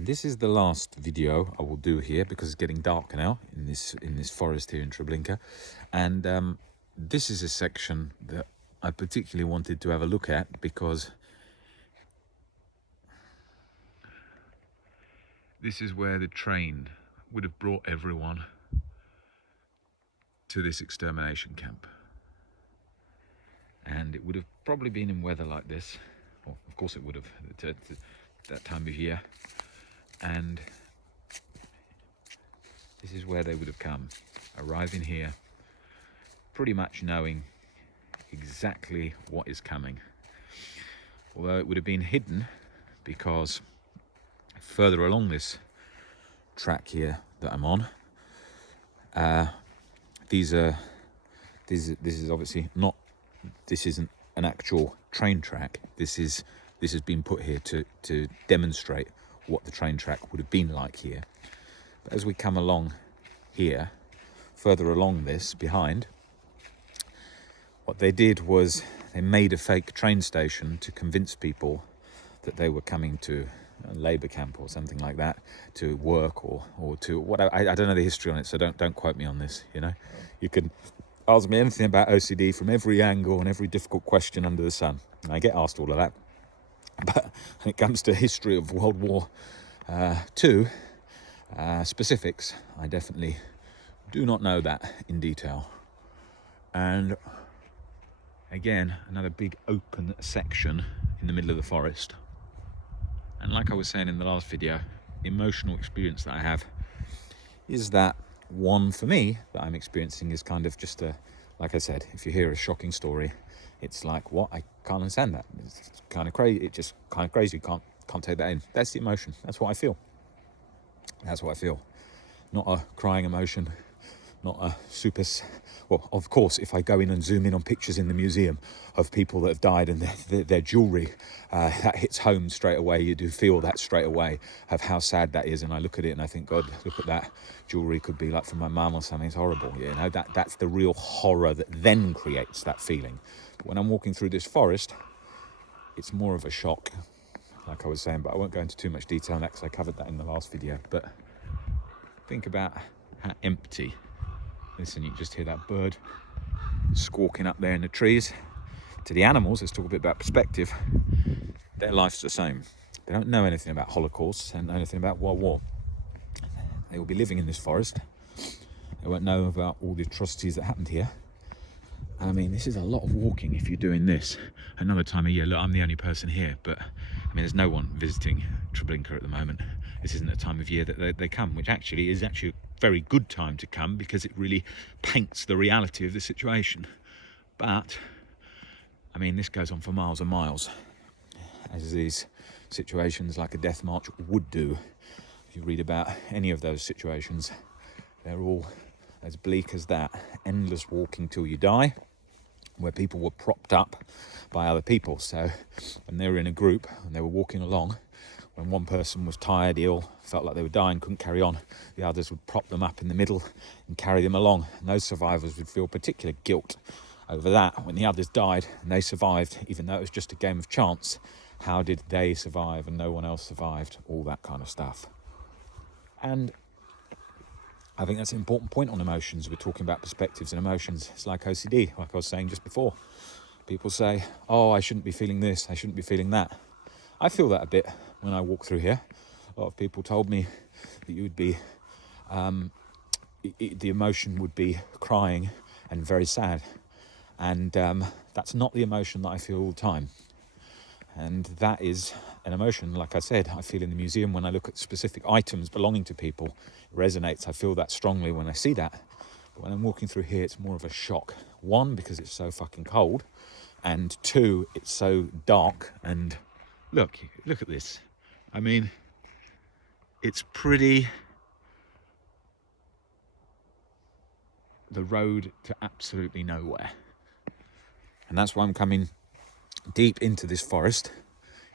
And this is the last video I will do here because it's getting dark now in this forest here in Treblinka. And this is a section that I particularly wanted to have a look at because this is where the train would have brought everyone to this extermination camp. And it would have probably been in weather like this. Well, of course it would have, at that time of year. And this is where they would have come, arriving here, pretty much knowing exactly what is coming. Although it would have been hidden because further along this track here that I'm on, this is obviously not, this isn't an actual train track. This has been put here to demonstrate what the train track would have been like here. But as we come along here, further along this behind, what they did was they made a fake train station to convince people that they were coming to a labour camp or something like that, to work or to whatever. I don't know the history on it, so don't quote me on this. You know, you can ask me anything about OCD from every angle and every difficult question under the sun, and I get asked all of that. But when it comes to history of World War II specifics, I definitely do not know that in detail. And again, another big open section in the middle of the forest. And like I was saying in the last video, the emotional experience that I have is that one, for me, that I'm experiencing is kind of just like I said, if you hear a shocking story, it's like, what? I can't understand that. It's kind of crazy. It's just kind of crazy. Can't take that in. That's the emotion. That's what I feel. That's what I feel. Not a crying emotion. Not a super... Well, of course, if I go in and zoom in on pictures in the museum of people that have died and their jewellery, that hits home straight away. You do feel that straight away of how sad that is. And I look at it and I think, God, look at that. Jewellery could be like from my mum or something. It's horrible. You know, that's the real horror that then creates that feeling. But when I'm walking through this forest, it's more of a shock, like I was saying. But I won't go into too much detail on that because I covered that in the last video. But think about how empty. Listen, you can just hear that bird squawking up there in the trees. To the animals, let's talk a bit about perspective. Their life's the same. They don't know anything about Holocaust, they don't know anything about World War. They will be living in this forest. They won't know about all the atrocities that happened here. I mean, this is a lot of walking if you're doing this another time of year. Look, I'm the only person here, but I mean, there's no one visiting Treblinka at the moment. This isn't a time of year that they come, which actually is a very good time to come because it really paints the reality of the situation. But, I mean, this goes on for miles and miles, as these situations like a death march would do. If you read about any of those situations, they're all as bleak as that. Endless walking till you die, where people were propped up by other people. So when they were in a group and they were walking along, when one person was tired, ill, felt like they were dying, couldn't carry on, the others would prop them up in the middle and carry them along. And those survivors would feel particular guilt over that. When the others died and they survived, even though it was just a game of chance, how did they survive and no one else survived? All that kind of stuff. And I think that's an important point on emotions. We're talking about perspectives and emotions. It's like OCD, like I was saying just before. People say, oh, I shouldn't be feeling this, I shouldn't be feeling that. I feel that a bit when I walk through here. A lot of people told me that you would be, the emotion would be crying and very sad. And that's not the emotion that I feel all the time. And that is an emotion, like I said, I feel in the museum when I look at specific items belonging to people. It resonates. I feel that strongly when I see that. But when I'm walking through here, it's more of a shock. One, because it's so fucking cold. And two, it's so dark. And look at this. I mean, it's pretty... the road to absolutely nowhere. And that's why I'm coming deep into this forest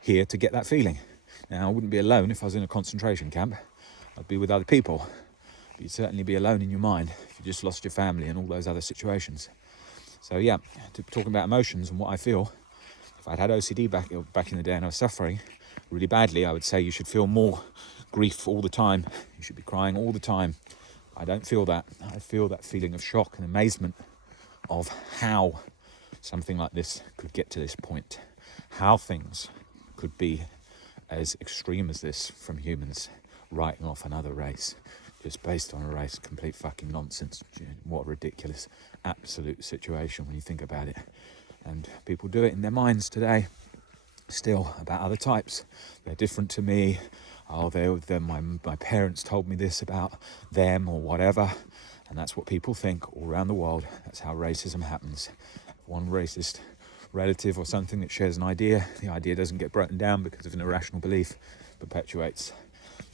here to get that feeling. Now, I wouldn't be alone if I was in a concentration camp. I'd be with other people. But you'd certainly be alone in your mind if you just lost your family and all those other situations. So yeah, talking about emotions and what I feel, if I'd had OCD back in the day and I was suffering really badly, I would say you should feel more grief all the time. You should be crying all the time. I don't feel that. I feel that feeling of shock and amazement of how something like this could get to this point, how things could be as extreme as this from humans writing off another race just based on a race. Complete fucking nonsense. What a ridiculous absolute situation when you think about it. And people do it in their minds today still about other types. They're different to me. Oh, my parents told me this about them or whatever. And that's what people think all around the world. That's how racism happens. One racist relative or something that shares an idea, the idea doesn't get broken down because of an irrational belief, perpetuates.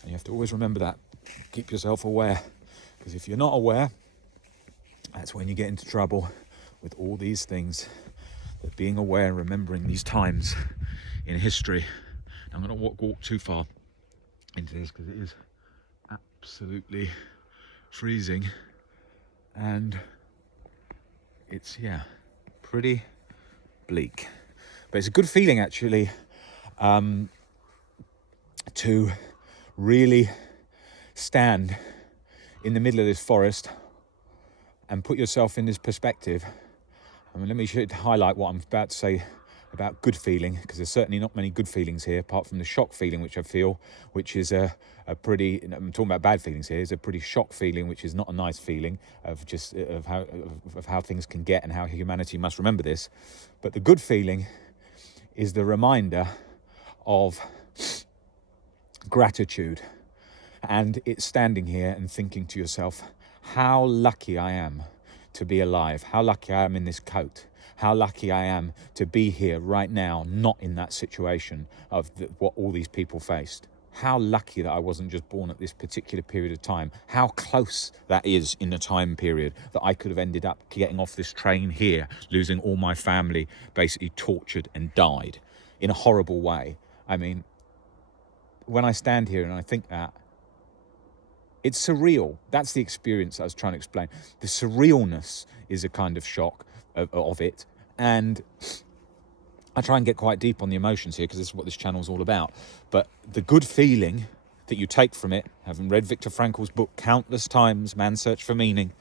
And you have to always remember that. Keep yourself aware, because if you're not aware, that's when you get into trouble with all these things. That being aware and remembering these times in history. I'm going to walk too far into this because it is absolutely freezing, and it's pretty bleak, but it's a good feeling actually to really stand in the middle of this forest and put yourself in this perspective. I mean, let me highlight what I'm about to say about good feeling, because there's certainly not many good feelings here apart from the shock feeling, which I feel, which is a pretty, I'm talking about bad feelings here, is a pretty shock feeling, which is not a nice feeling of just of how things can get and how humanity must remember this. But the good feeling is the reminder of gratitude, and it's standing here and thinking to yourself, how lucky I am to be alive, how lucky I am in this coat, how lucky I am to be here right now, not in that situation of what all these people faced. How lucky that I wasn't just born at this particular period of time. How close that is in the time period that I could have ended up getting off this train here, losing all my family, basically tortured and died in a horrible way. I mean, when I stand here and I think that, it's surreal. That's the experience I was trying to explain. The surrealness is a kind of shock of it. And I try and get quite deep on the emotions here because this is what this channel is all about. But the good feeling that you take from it, having read Viktor Frankl's book countless times, Man's Search for Meaning,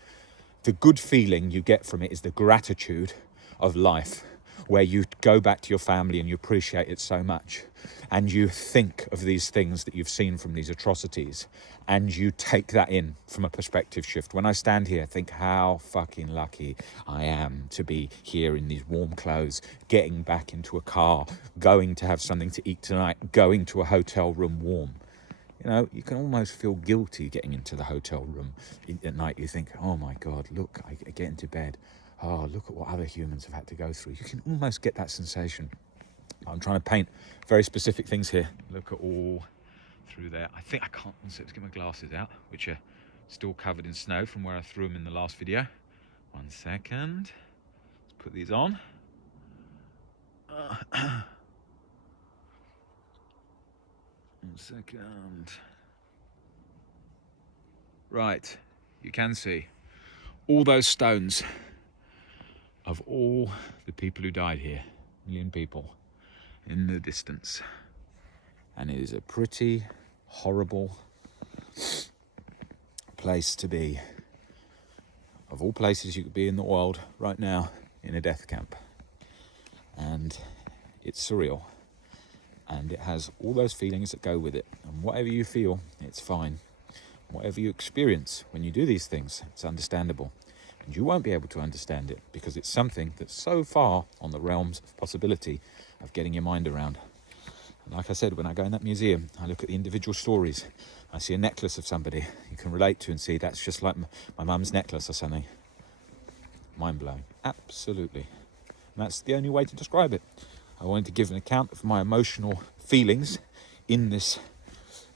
the good feeling you get from it is the gratitude of life, where you go back to your family and you appreciate it so much. And you think of these things that you've seen from these atrocities, and you take that in from a perspective shift. When I stand here, I think how fucking lucky I am to be here in these warm clothes, getting back into a car, going to have something to eat tonight, going to a hotel room warm. You know, you can almost feel guilty getting into the hotel room at night. You think, oh my God, look, I get into bed. Oh, look at what other humans have had to go through. You can almost get that sensation. I'm trying to paint very specific things here. Look at all through there. I think I can't, let's get my glasses out, which are still covered in snow from where I threw them in the last video. 1 second. Let's put these on. 1 second. Right, you can see all those stones of all the people who died here. 1 million people in the distance. And it is a pretty horrible place to be. Of all places you could be in the world right now, in a death camp. And it's surreal. And it has all those feelings that go with it. And whatever you feel, it's fine. Whatever you experience when you do these things, it's understandable. And you won't be able to understand it because it's something that's so far on the realms of possibility of getting your mind around. And like I said, when I go in that museum, I look at the individual stories. I see a necklace of somebody you can relate to and see that's just like my mum's necklace or something. Mind-blowing. Absolutely. And that's the only way to describe it. I wanted to give an account of my emotional feelings in this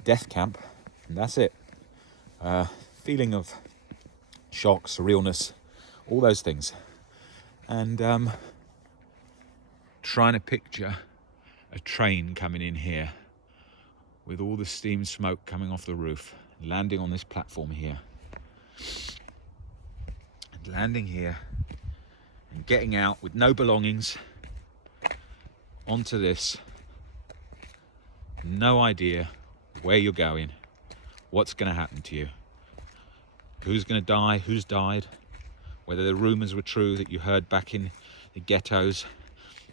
death camp, and that's it. Feeling of shock, surrealness, all those things. And trying to picture a train coming in here with all the steam smoke coming off the roof, landing on this platform here. And landing here and getting out with no belongings onto this. No idea where you're going What's going to happen to you? Who's going to die? Who's died? Whether the rumours were true that you heard back in the ghettos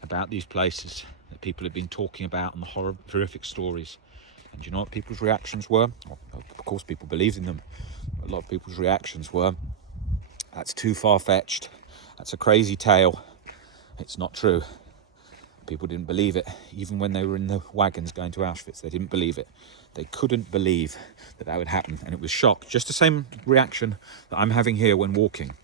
about these places that people have been talking about, and the horrific stories. And do you know what people's reactions were? Well, of course, people believed in them. But a lot of people's reactions were, that's too far-fetched. That's a crazy tale. It's not true. People didn't believe it. Even when they were in the wagons going to Auschwitz, they didn't believe it. They couldn't believe that that would happen. And it was shock. Just the same reaction that I'm having here when walking.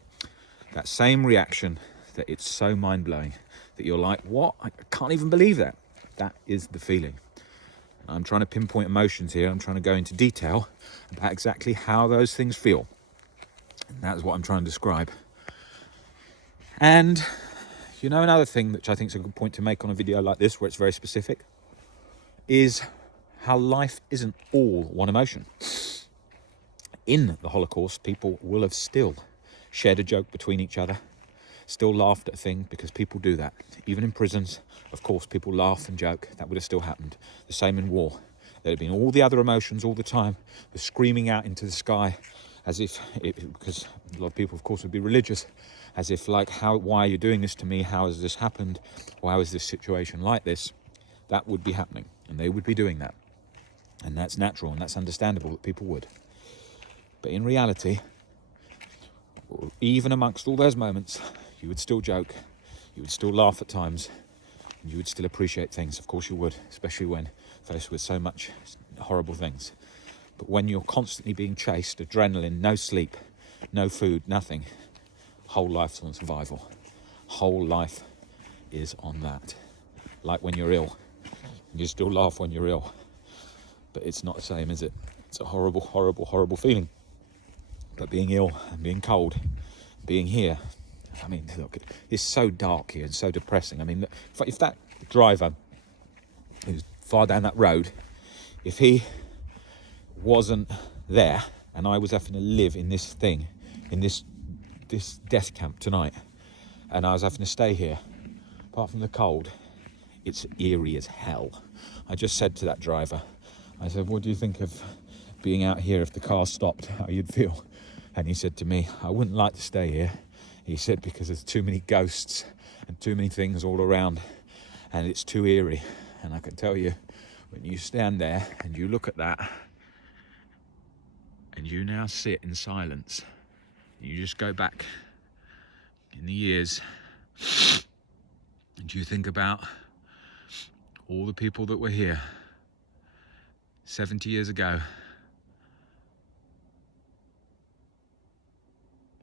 That same reaction, that it's so mind-blowing that you're like, what? I can't even believe that. That is the feeling. I'm trying to pinpoint emotions here. I'm trying to go into detail about exactly how those things feel. And that's what I'm trying to describe. And you know, another thing which I think is a good point to make on a video like this, where it's very specific, is how life isn't all one emotion. In the Holocaust, people will have still shared a joke between each other, still laughed at a thing, because people do that. Even in prisons, of course, people laugh and joke. That would have still happened. The same in war. There'd have been all the other emotions all the time, the screaming out into the sky, as if, because a lot of people, of course, would be religious, as if like, why are you doing this to me? How has this happened? Why is this situation like this? That would be happening, and they would be doing that. And that's natural, and that's understandable that people would. But in reality, even amongst all those moments, you would still joke, you would still laugh at times, and you would still appreciate things. Of course you would, especially when faced with so much horrible things. But when you're constantly being chased, adrenaline, no sleep, no food, nothing, whole life's on survival. Whole life is on that. Like when you're ill, you still laugh when you're ill. But it's not the same, is it? It's a horrible, horrible, horrible feeling. But being ill and being cold, being here, I mean, look, it's so dark here and so depressing. I mean, if that driver who's far down that road, if he wasn't there and I was having to live in this thing, in this death camp tonight, and I was having to stay here, apart from the cold, it's eerie as hell. I just said to that driver, I said, what do you think of being out here if the car stopped, how you'd feel? And he said to me, I wouldn't like to stay here. He said, because there's too many ghosts and too many things all around, and it's too eerie. And I can tell you, when you stand there and you look at that, and you now sit in silence, you just go back in the years, and you think about all the people that were here 70 years ago,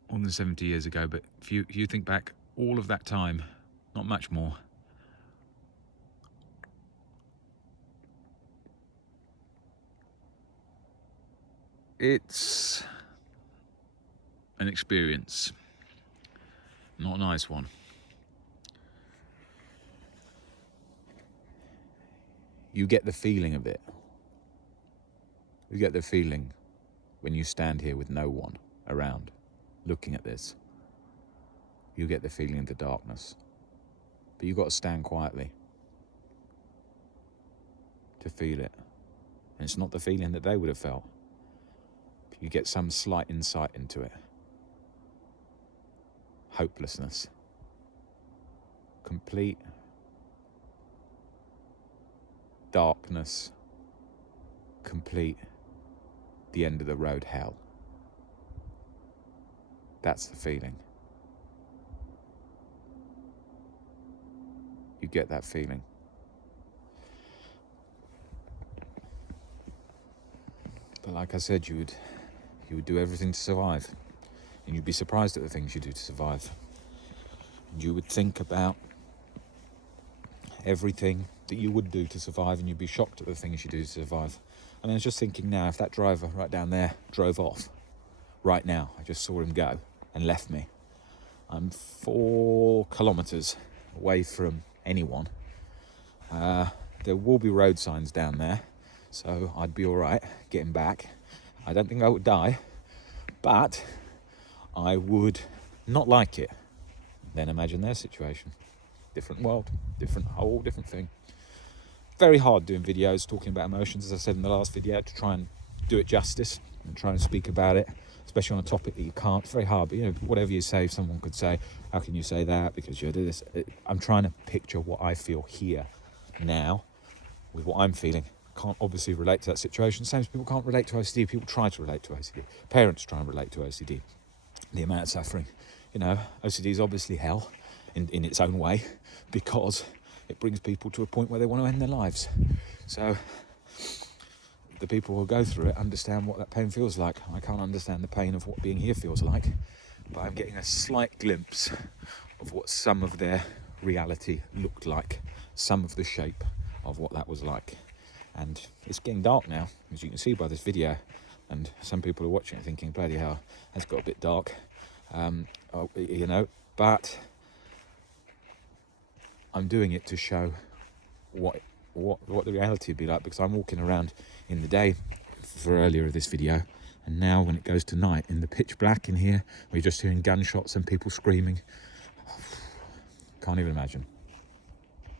more than 70 years ago, but if you think back all of that time, not much more, it's an experience, not a nice one. You get the feeling of it. You get the feeling when you stand here with no one around looking at this. You get the feeling of the darkness. But you've got to stand quietly to feel it. And it's not the feeling that they would have felt. But you get some slight insight into it. Hopelessness. Complete darkness. Complete the end of the road hell. That's the feeling. You get that feeling. But like I said, you would do everything to survive. And you'd be surprised at the things you do to survive. And you would think about everything that you would do to survive, and you'd be shocked at the things you do to survive. And I was just thinking now, if that driver right down there drove off right now, I just saw him go and left me. I'm 4 kilometres away from anyone. There will be road signs down there, so I'd be all right getting back. I don't think I would die, but I would not like it. Then imagine their situation. Different world, whole different thing. Very hard doing videos talking about emotions, as I said in the last video, to try and do it justice and try and speak about it, especially on a topic that you can't. It's very hard, but you know, whatever you say, someone could say, how can you say that because you do this? I'm trying to picture what I feel here now with what I'm feeling. Can't obviously relate to that situation. Same as people can't relate to OCD. People try to relate to OCD. Parents try and relate to OCD. The amount of suffering. You know, OCD is obviously hell in its own way because it brings people to a point where they want to end their lives. So the people who go through it understand what that pain feels like. I can't understand the pain of what being here feels like, but I'm getting a slight glimpse of what some of their reality looked like, some of the shape of what that was like. And it's getting dark now, as you can see by this video, and some people are watching it thinking, bloody hell, that's got a bit dark, you know, but I'm doing it to show what the reality would be like, because I'm walking around in the day for earlier of this video, and now when it goes to night in the pitch black in here, we're just hearing gunshots and people screaming. Can't even imagine.